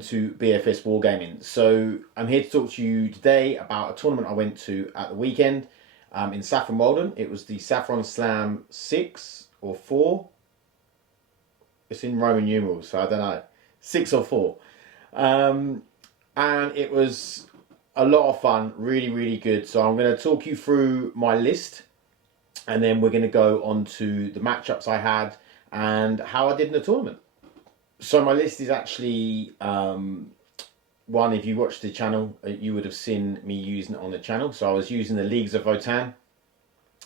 welcome to BFS Wargaming. So I'm here to talk to you today about a tournament I went to at the weekend in Saffron. It was the Saffron Slam 6 or 4. It's in Roman numerals, so I don't know. 6 or 4. And it was a lot of fun, really, really good. So I'm going to talk you through my list, and then we're going to go on to the matchups I had and how I did in the tournament. So my list is actually one, if you watched the channel, you would have seen me using it on the channel. So I was using the Leagues of Votann,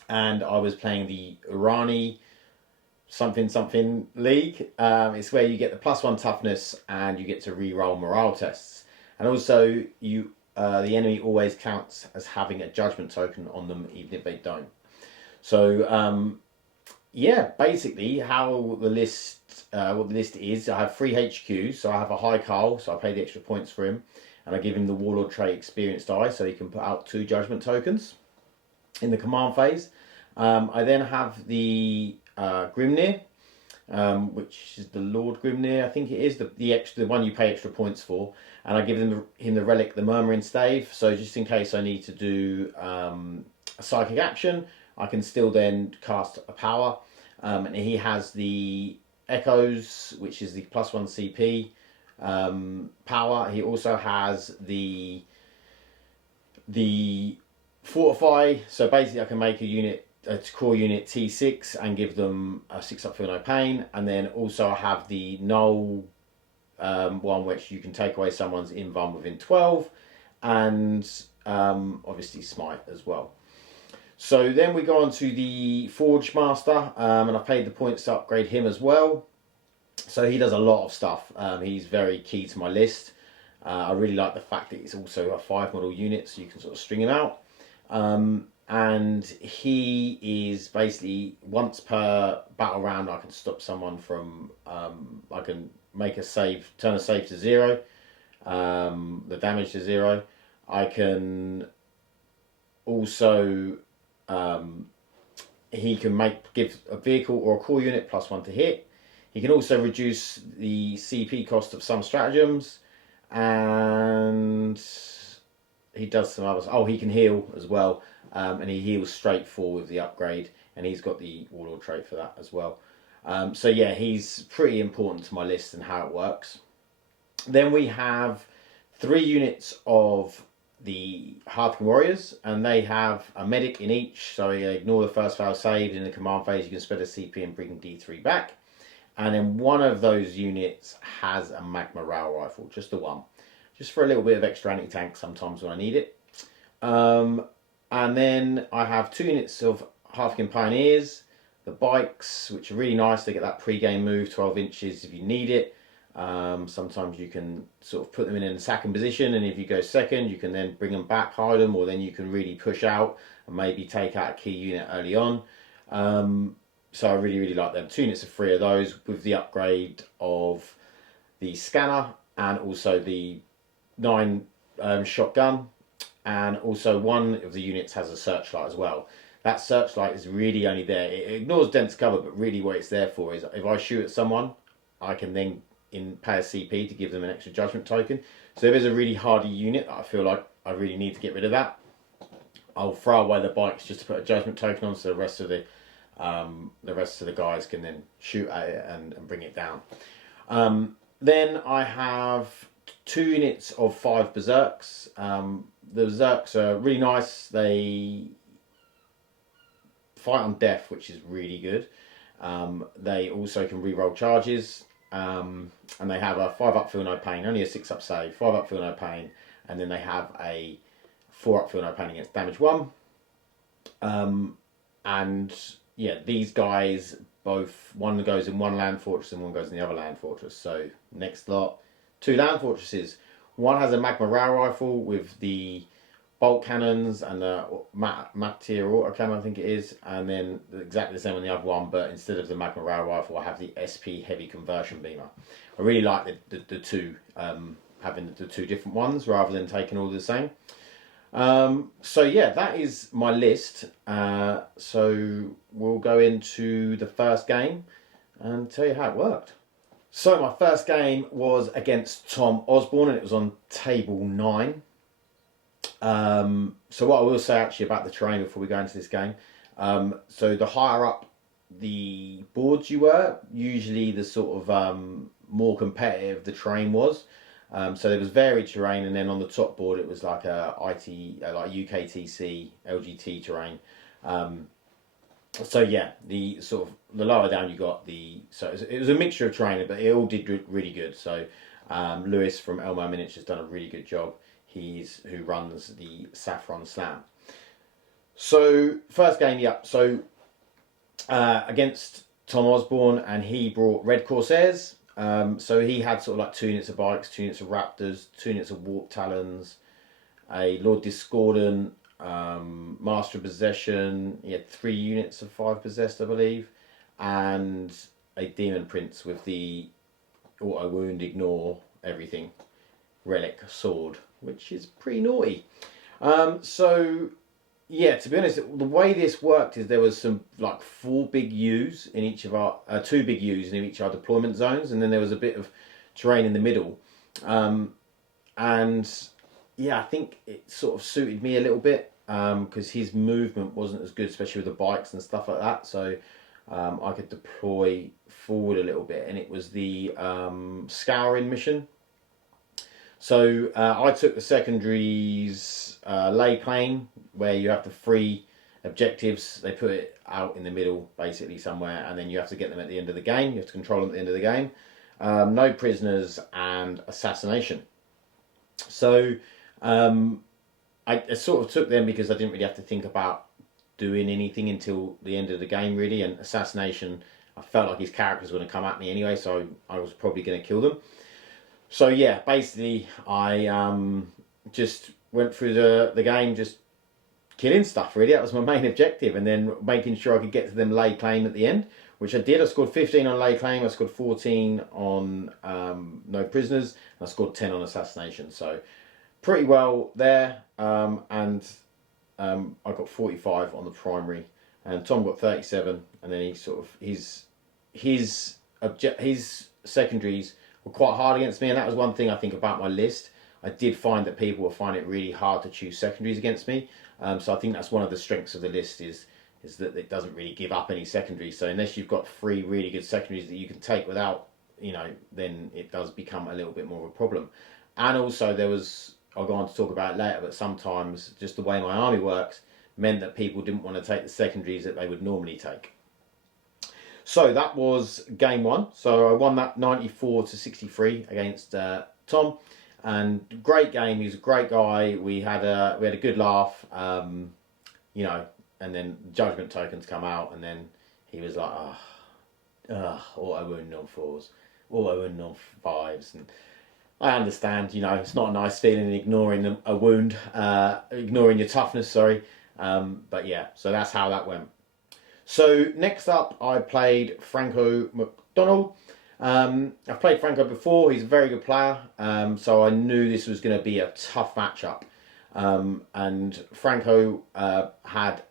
and I was playing the Urani something league. It's where you get the +1 toughness and you get to re-roll morale tests. And also you the enemy always counts as having a judgment token on them, even if they don't. So yeah, basically how the list, what the list is, I have 3 HQs. So I have a high Kâhl, so I pay the extra points for him, and I give him the Warlord trait experience die, so he can put out 2 judgment tokens in the command phase. I then have the Grimnir, which is the Lord Grimnir, I think it is, the one you pay extra points for, and I give him the relic, the Murmuring Stave, so just in case I need to do a psychic action, I can still then cast a power. And he has the Echoes, which is the +1 CP power. He also has the Fortify, so basically I can make a core unit T6 and give them a 6-up feel no pain. And then also I have the null one, which you can take away someone's invuln within 12, and obviously smite as well. So then we go on to the Forge Master, and I paid the points to upgrade him as well. So he does a lot of stuff. He's very key to my list. I really like the fact that it's also a 5 model unit, so you can sort of string him out. And he is basically, once per battle round, I can stop someone from, I can make a save, turn a save to 0, the damage to 0. I can also, he can give a vehicle or a core unit +1 to hit. He can also reduce the CP cost of some stratagems, and he does some others. Oh, he can heal as well, and he heals straight 4 with the upgrade, and he's got the Warlord trait for that as well. So yeah, he's pretty important to my list and how it works. Then we have 3 units of the Hearthkin Warriors, and they have a medic in each, so you ignore the first fail saved. In the command phase you can spread a CP and bring D3 back, and then one of those units has a Magma Rail Rifle, just the one, just for a little bit of extra anti-tank sometimes when I need it. And then I have 2 units of Hearthkin Pioneers, the bikes, which are really nice. They get that pre-game move, 12 inches if you need it. Sometimes you can sort of put them in an attacking position, and if you go second you can then bring them back, hide them, or then you can really push out and maybe take out a key unit early on. So I really, really like them. 2 units of 3 of those with the upgrade of the scanner, and also the 9 shotgun, and also one of the units has a searchlight as well. That searchlight is really only there, it ignores dense cover, but really what it's there for is if I shoot at someone, I can then pay a CP to give them an extra judgment token. So if there's a really hardy unit that I feel like I really need to get rid of that, I'll throw away the bikes just to put a judgment token on, so the rest of the guys can then shoot at it and bring it down. Then I have 2 units of 5 Berserks. The Berserks are really nice. They fight on death, which is really good. They also can re-roll charges. And they have a 5-up feel no pain, only a 6-up save, 5-up feel no pain, and then they have a 4-up feel no pain against damage 1. And yeah, these guys both, one goes in one land fortress and one goes in the other land fortress. So next lot, 2 land fortresses. One has a Magma Rail Rifle with the bolt cannons and the Matir autocannon, I think it is, and then exactly the same on the other one, but instead of the Magma Rail Rifle I have the SP Heavy Conversion Beamer. I really like the two, having the 2 different ones rather than taking all the same. So yeah, that is my list. So we'll go into the first game and tell you how it worked. So my first game was against Tom Osborne, and it was on table 9. So what I will say actually about the terrain before we go into this game, so the higher up the boards you were, usually the sort of more competitive the terrain was. So there was varied terrain, and then on the top board it was like a like UKTC LGT terrain. So yeah, the sort of the lower down you got, it was a mixture of terrain, but it all did really good. So Lewis from Elmo Miniatures has done a really good job. He's who runs the Saffron Slam. So first game, yeah. So against Tom Osborne, and he brought Red Corsairs. So he had sort of like 2 units of bikes, 2 units of Raptors, 2 units of Warp Talons, a Lord Discordant, Master of Possession. He had 3 units of 5 possessed, I believe, and a Demon Prince with the auto wound, ignore everything, relic sword, which is pretty naughty. So yeah, to be honest, the way this worked is there was some like 4 big U's in each of our 2 big U's in each of our deployment zones, and then there was a bit of terrain in the middle, and yeah, I think it sort of suited me a little bit because his movement wasn't as good, especially with the bikes and stuff like that. So I could deploy forward a little bit, and it was the scouring mission. So I took the secondaries lay claim, where you have to free objectives. They put it out in the middle, basically somewhere, and then you have to get them at the end of the game. You have to control them at the end of the game. No prisoners and assassination. So I sort of took them because I didn't really have to think about doing anything until the end of the game, really. And assassination, I felt like his character was going to come at me anyway, so I was probably going to kill them. So yeah, basically I just went through the game just killing stuff, really. That was my main objective, and then making sure I could get to them lay claim at the end, which I did. I scored 15 on lay claim, I scored 14 on no prisoners, and I scored 10 on assassination. So pretty well there, and I got 45 on the primary, and Tom got 37, and then he sort of his secondaries were quite hard against me, and that was one thing I think about my list. I did find that people were finding it really hard to choose secondaries against me, so I think that's one of the strengths of the list is that it doesn't really give up any secondaries. So unless you've got 3 really good secondaries that you can take without, then it does become a little bit more of a problem. And also I'll go on to talk about it later, but sometimes just the way my army works meant that people didn't want to take the secondaries that they would normally take. So that was game 1. So I won that 94-63 against Tom, and great game. He was a great guy. We had a good laugh, and then judgment tokens come out, and then he was like, auto wound on 4s, auto wound on 5s, and I understand, it's not a nice feeling ignoring a wound, ignoring your toughness, sorry. But yeah, so that's how that went. So next up, I played Franco McDonald. I've played Franco before. He's a very good player. So I knew this was going to be a tough matchup. And Franco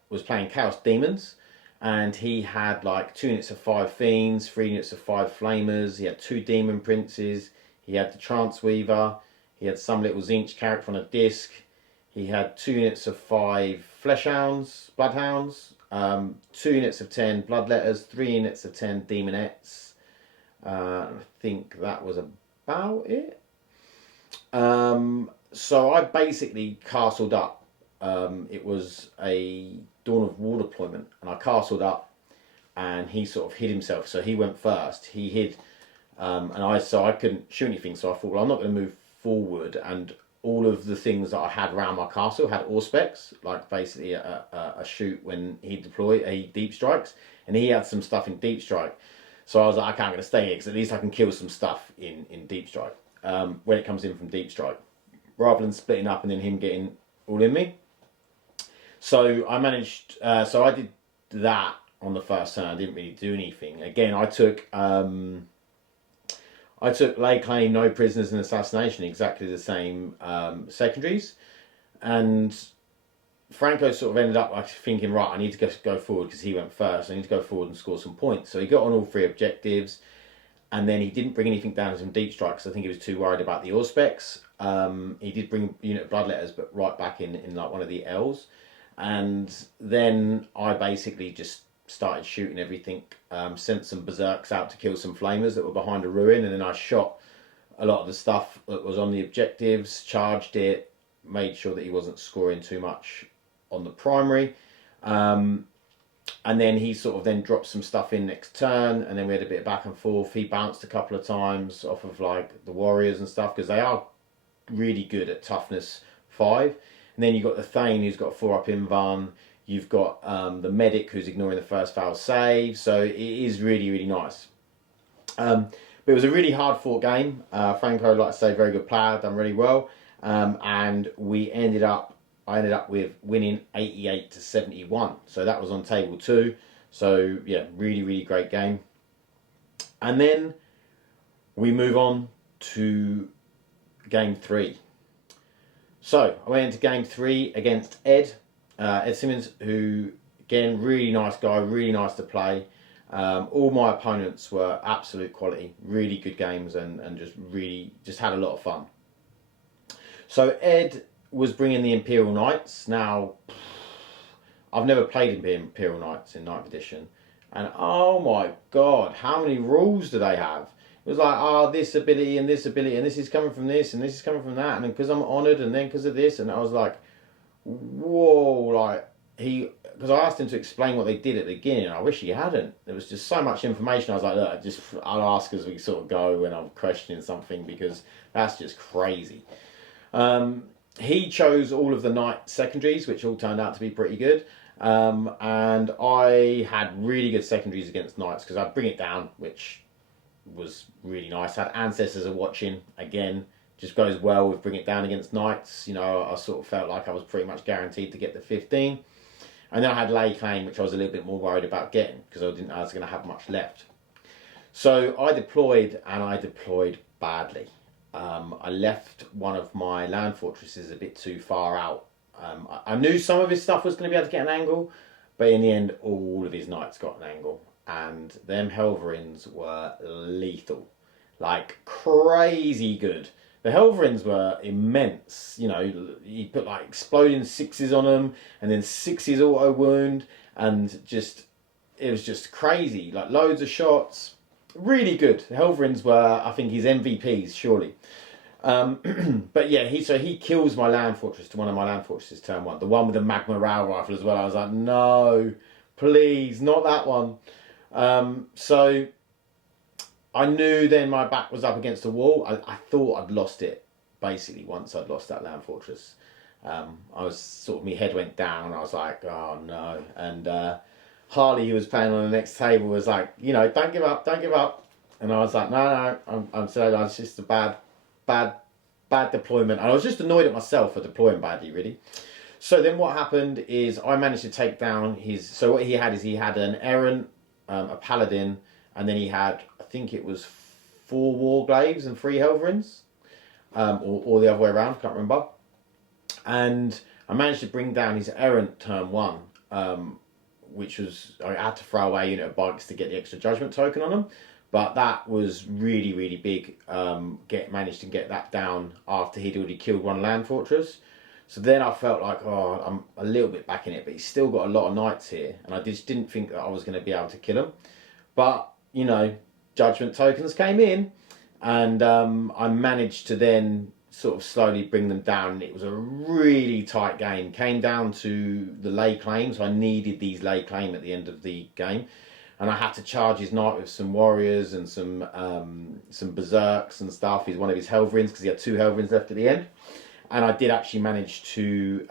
was playing Chaos Demons. And he had like 2 units of 5 Fiends, 3 units of 5 Flamers. He had 2 Demon Princes. He had the Trance Weaver. He had some little Zinch character on a disc. He had 2 units of 5 Fleshhounds, Bloodhounds, 2 units of 10 Bloodletters, 3 units of 10 Demonettes. I think that was about it. So I basically castled up. It was a Dawn of War deployment, and I castled up, and he sort of hid himself. So he went first. He hid, and I couldn't shoot anything. So I thought, well, I'm not going to move forward, and all of the things that I had around my castle had Auspex, like basically a shoot when he deployed a deep strikes, and he had some stuff in deep strike. So I was like, okay, I'm going to stay here because at least I can kill some stuff in deep strike when it comes in from deep strike, rather than splitting up and then him getting all in me. So I managed. So I did that on the first turn. I didn't really do anything. Again, I took lay claim, no prisoners, and assassination, exactly the same secondaries. And Franco sort of ended up like thinking, right, I need to go forward because he went first. I need to go forward and score some points. So he got on all 3 objectives, And then he didn't bring anything down as some deep strikes. I think he was too worried about the Auspex. He did bring unit of bloodletters, but right back in like one of the L's. And then I basically just started shooting everything. Sent some berserks out to kill some flamers that were behind a ruin, and then I shot a lot of the stuff that was on the objectives, charged it, made sure that he wasn't scoring too much on the primary. And then he sort of then dropped some stuff in next turn, and then we had a bit of back and forth. He bounced a couple of times off of like the warriors and stuff, because they are really good at toughness 5. And then you've got the Thane, who's got 4 up invan. You've got the medic, who's ignoring the first fail save. So it is really, really nice. But it was a really hard fought game. Franco, like I say, very good player, done really well. And I ended up with winning 88 to 71. So that was on table 2. So yeah, really, really great game. And then we move on to game 3. So I went into game 3 against Ed Simmons, who again, really nice guy, really nice to play. All my opponents were absolute quality, really good games, and just had a lot of fun. So Ed was bringing the Imperial Knights. Now, I've never played Imperial Knights in 9th edition, and oh my god, how many rules do they have? It was like, oh, this ability, and this is coming from this, and this is coming from that, and because I'm honoured, and then because of this, and I was like, whoa, like, because I asked him to explain what they did at the beginning, and I wish he hadn't. There was just so much information. I was like, look, I'll ask as we sort of go when I'm questioning something, because that's just crazy. He chose all of the knight secondaries, which all turned out to be pretty good. And I had really good secondaries against knights, because I'd bring it down, which was really nice. I had ancestors are watching, again, just goes well with bring it down against knights. You know, I sort of felt like I was pretty much guaranteed to get the 15. And then I had lay claim, which I was a little bit more worried about getting, because I was going to have much left. So I deployed, and I deployed badly. I left one of my land fortresses a bit too far out. I knew some of his stuff was going to be able to get an angle, but in the end, all of his knights got an angle. And them Helverins were lethal. Like, crazy good. The Helverins were immense. You know, he put like exploding 6s on them, and then 6s auto wound, and it was just crazy. Like, loads of shots. Really good. The Helverins were, I think, his MVPs, surely. But yeah, he kills my land fortress to one of my land fortresses turn 1. The one with the magma rail rifle as well. I was like, no, please, not that one. So I knew then my back was up against the wall. I thought I'd lost it, basically, once I'd lost that land fortress. I was sort of, my head went down, and I was like, oh no. And Harley, who was playing on the next table, was like, you know, don't give up, don't give up. And I was like, no, I'm sorry, it's just a bad deployment. And I was just annoyed at myself for deploying badly, really. So then what happened is I managed to take down so what he had is he had an errant, a paladin, and then he had, I think it was 4 warglaives and 3 helverins, or the other way around, can't remember. And I managed to bring down his errant turn 1, which was, I had to throw away a unit of bikes to get the extra judgment token on them. But that was really, really big. Managed to get that down after he'd already killed one land fortress. So then I felt like, oh, I'm a little bit back in it, but he's still got a lot of knights here. And I just didn't think that I was going to be able to kill him. But, you know, judgment tokens came in, and I managed to then sort of slowly bring them down. It was a really tight game. Came down to the lay claim, so I needed these lay claim at the end of the game. And I had to charge his knight with some warriors and some berserks and stuff. He's one of his helverins, because he had 2 helverins left at the end. And I did actually manage to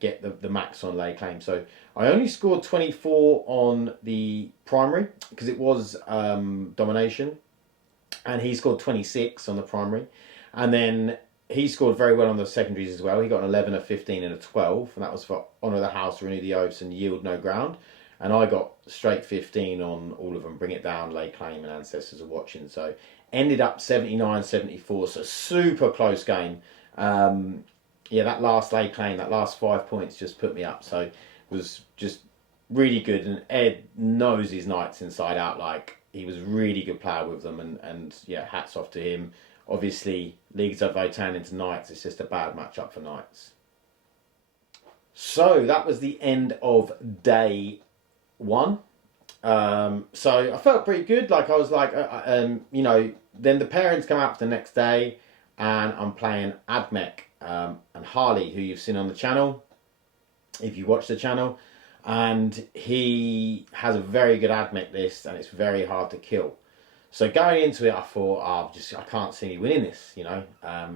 get the max on lay claim. So I only scored 24 on the primary, because it was domination. And he scored 26 on the primary. And then he scored very well on the secondaries as well. He got an 11, a 15 and a 12. And that was for Honour the House, Renew the Oaths and Yield No Ground. And I got straight 15 on all of them. Bring it down, lay claim, and ancestors are watching. So ended up 79-74. So super close game. Yeah, that last lay claim, that last 5 points just put me up. So it was just really good. And Ed knows his knights inside out. Like, he was a really good player with them, and yeah, hats off to him. Obviously, Leagues of Votann into Knights, it's just a bad matchup for Knights. So that was the end of day one. So I felt pretty good. Like I was like, you know, then the parents come out for the next day, and I'm playing Admech and Harley, who you've seen on the channel, if you watch the channel, and he has a very good Admech list, and it's very hard to kill. So going into it, I thought, oh, I can't see me winning this, you know. I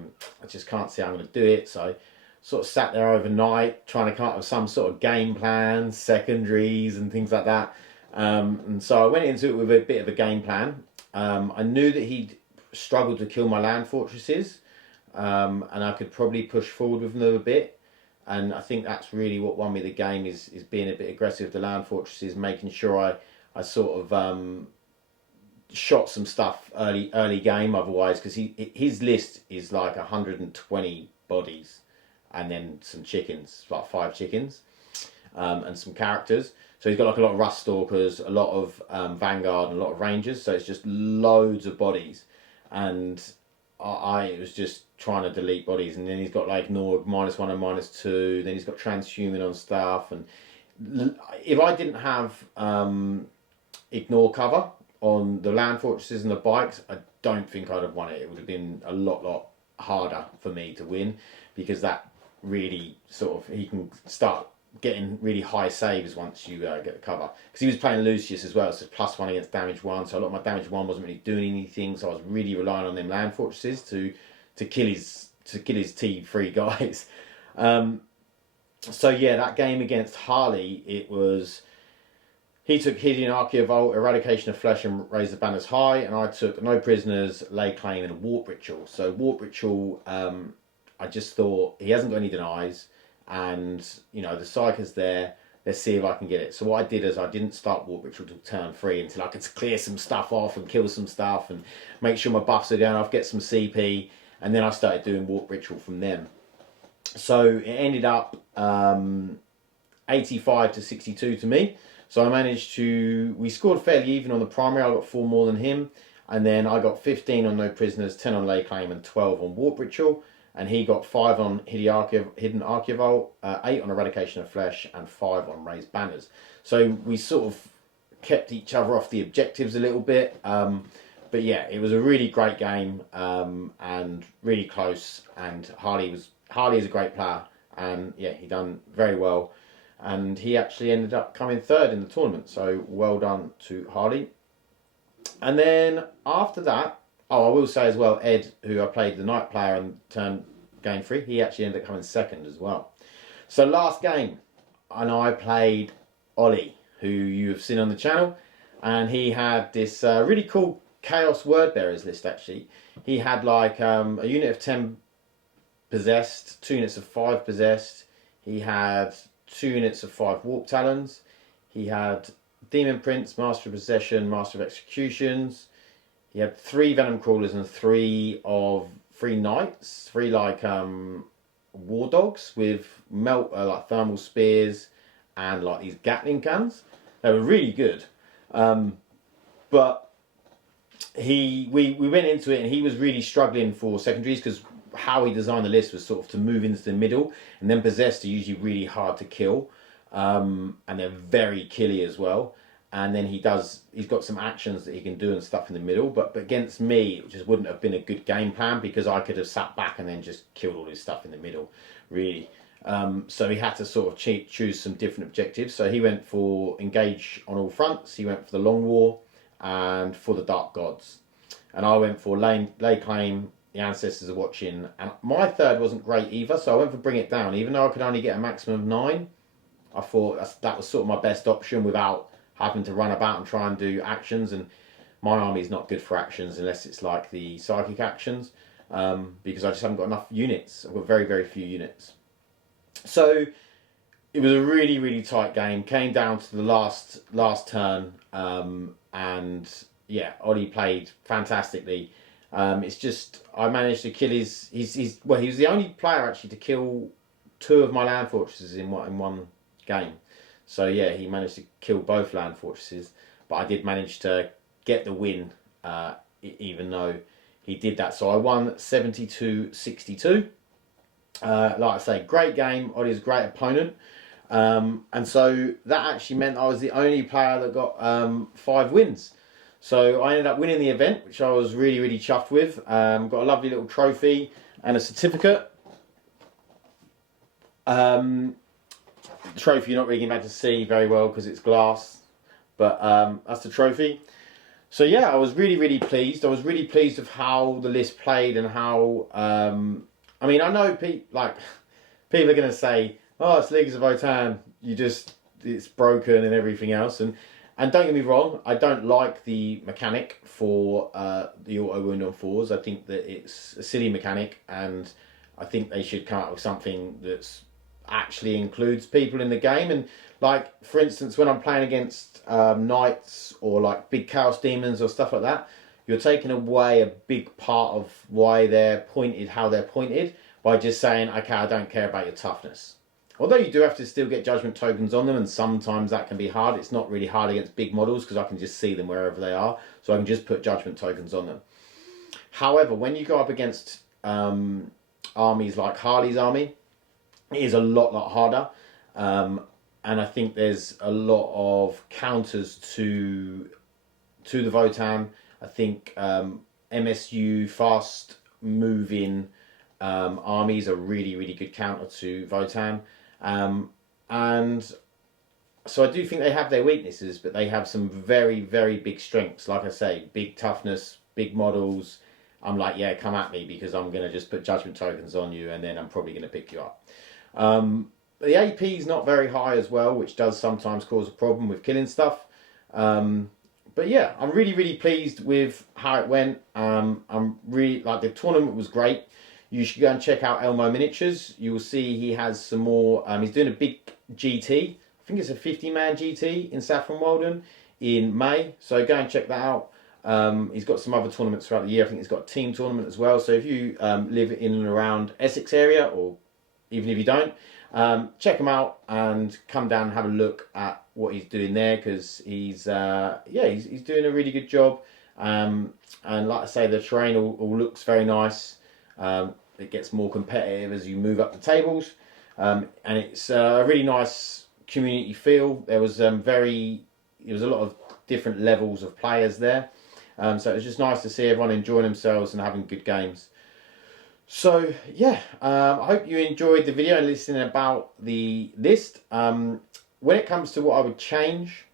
just can't see I'm going to do it. So sort of sat there overnight trying to come up with some sort of game plan, secondaries and things like that. And so I went into it with a bit of a game plan. I knew that he'd struggled to kill my land fortresses, and I could probably push forward with them a bit. And I think that's really what won me the game, is being a bit aggressive with the land fortresses, making sure I sort of shot some stuff early game. Otherwise, because his list is like 120 bodies, and then some chickens, like 5 chickens, and some characters. So he's got like a lot of Rust Stalkers, a lot of Vanguard, and a lot of Rangers. So it's just loads of bodies, and I was just trying to delete bodies. And then he's got like Nord -1 and -2. Then he's got transhuman on stuff. And if I didn't have ignore cover on the land fortresses and the bikes, I don't think I'd have won it. It would have been a lot harder for me to win, because that really sort of, he can start getting really high saves once you get the cover. Because he was playing Lucius as well, so +1 against damage 1. So a lot of my damage 1 wasn't really doing anything. So I was really relying on them land fortresses to kill his T3 guys. So yeah, that game against Harley, it was, he took Hideon Archaeovolt, Eradication of Flesh, and Raise the Banners High, and I took No Prisoners, Lay Claim, and Warp Ritual. So Warp Ritual, I just thought, he hasn't got any denies, and you know, the Psyker's there, let's see if I can get it. So what I did is I didn't start Warp Ritual till turn 3 until I could clear some stuff off and kill some stuff and make sure my buffs are going off, get some CP, and then I started doing Warp Ritual from them. So it ended up 85 to 62 to me. So I managed to, we scored fairly even on the primary. I got 4 more than him, and then I got 15 on No Prisoners, 10 on Lay Claim, and 12 on Warp Ritual. And he got 5 on Hidden Archaeovolt, 8 on Eradication of Flesh, and 5 on Raised Banners. So we sort of kept each other off the objectives a little bit. But yeah, it was a really great game, and really close. And Harley is a great player, and yeah, he done very well. And he actually ended up coming 3rd in the tournament. So well done to Harley. And then after that, I will say as well, Ed, who I played the Knight player and turned game 3, he actually ended up coming 2nd as well. So last game, and I played Ollie, who you have seen on the channel, and he had this really cool Chaos Wordbearers list. Actually, he had like a unit of 10 possessed, 2 units of 5 possessed. He had 2 units of 5 Warp Talons. He had Demon Prince, Master of Possession, Master of Executions. He had 3 Venom Crawlers and 3 Knights, 3 like War Dogs with like thermal spears and like these Gatling guns. They were really good, but we went into it and he was really struggling for secondaries, because how he designed the list was sort of to move into the middle, and then possessed are usually really hard to kill, and they're very killy as well. And then he's got some actions that he can do and stuff in the middle, but against me it just wouldn't have been a good game plan, because I could have sat back and then just killed all his stuff in the middle, really. So he had to sort of choose some different objectives. So he went for engage on all fronts, he went for the Long War, and for the Dark Gods. And I went for lay claim, the Ancestors are watching, and my 3rd wasn't great either, so I went for bring it down. Even though I could only get a maximum of 9, I thought that was sort of my best option without having to run about and try and do actions. And my army is not good for actions unless it's like the psychic actions, because I just haven't got enough units. I've got very few units. So it was a really tight game. Came down to the last turn, and yeah, Ollie played fantastically. It's just I managed to kill he was the only player actually to kill 2 of my land fortresses in one game. So yeah, he managed to kill both land fortresses, but I did manage to get the win, even though he did that. So I won 72-62. Like I say, great game. Ollie's a great opponent. And so that actually meant I was the only player that got 5 wins. So I ended up winning the event, which I was really, really chuffed with. Got a lovely little trophy and a certificate. Trophy you're not really going to see very well because it's glass, but that's the trophy. So yeah, I was really, really pleased. I was really pleased with how the list played and how I mean, I know people are going to say, oh, it's Leagues of Votann, it's broken and everything else, and don't get me wrong, I don't like the mechanic for the auto wound on 4s. I think that it's a silly mechanic, and I think they should come up with something that's actually includes people in the game. And like, for instance, when I'm playing against knights or like big chaos demons or stuff like that, you're taking away a big part of why they're pointed, how they're pointed, by just saying, okay, I don't care about your toughness. Although you do have to still get judgment tokens on them, and sometimes that can be hard. It's not really hard against big models because I can just see them wherever they are, so I can just put judgment tokens on them. However, when you go up against armies like Harley's army, it is a lot harder, and I think there's a lot of counters to the Votann. I think MSU fast moving armies are really, really good counter to Votann, and so I do think they have their weaknesses, but they have some very, very big strengths. Like I say, big toughness, big models. I'm like, yeah, come at me, because I'm going to just put judgment tokens on you and then I'm probably going to pick you up. The AP is not very high as well, which does sometimes cause a problem with killing stuff. But yeah, I'm really, really pleased with how it went. I'm really, like, the tournament was great. You should go and check out Elmo Miniatures. You will see he has some more. He's doing a big GT. I think it's a 50-man GT in Saffron Walden in May. So go and check that out. He's got some other tournaments throughout the year. I think he's got a team tournament as well. So if you live in and around Essex area, or even if you don't, check him out and come down and have a look at what he's doing there, because he's doing a really good job. And like I say, the terrain all looks very nice. It gets more competitive as you move up the tables, and it's a really nice community feel. There was a lot of different levels of players there, so it was just nice to see everyone enjoying themselves and having good games. So yeah, I hope you enjoyed the video and listening about the list. When it comes to what I would change,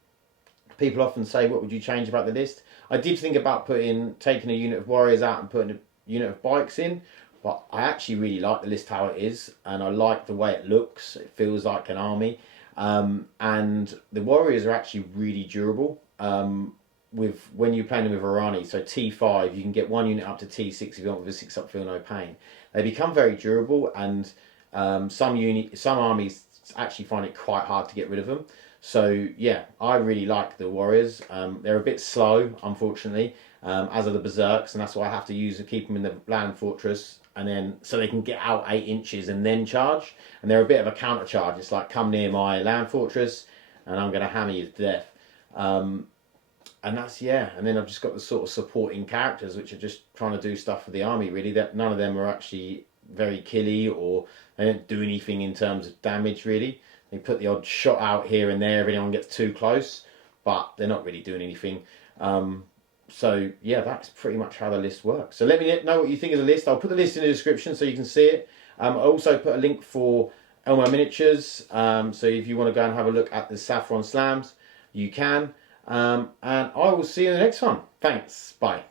people often say, what would you change about the list? I did think about taking a unit of warriors out and putting a unit of bikes in, but I actually really like the list how it is, and I like the way it looks. It feels like an army, and the warriors are actually really durable. When you're playing them with Urani, so T5, you can get one unit up to T6 if you want with a 6-up feel no pain. They become very durable, and some armies actually find it quite hard to get rid of them. So yeah, I really like the warriors. They're a bit slow, unfortunately, as are the berserks, and that's why I have to keep them in the land fortress, and then so they can get out 8 inches and then charge. And they're a bit of a counter charge. It's like, come near my land fortress, and I'm going to hammer you to death. And that's, yeah, and then I've just got the sort of supporting characters which are just trying to do stuff for the army, really. That none of them are actually very killy, or they don't do anything in terms of damage, really. They put the odd shot out here and there if anyone gets too close, but they're not really doing anything. So yeah, that's pretty much how the list works. So let me know what you think of the list. I'll put the list in the description so you can see it. I'll also put a link for Elmo Miniatures, so if you want to go and have a look at the Saffron Slams, you can. And I will see you in the next one. Thanks. Bye.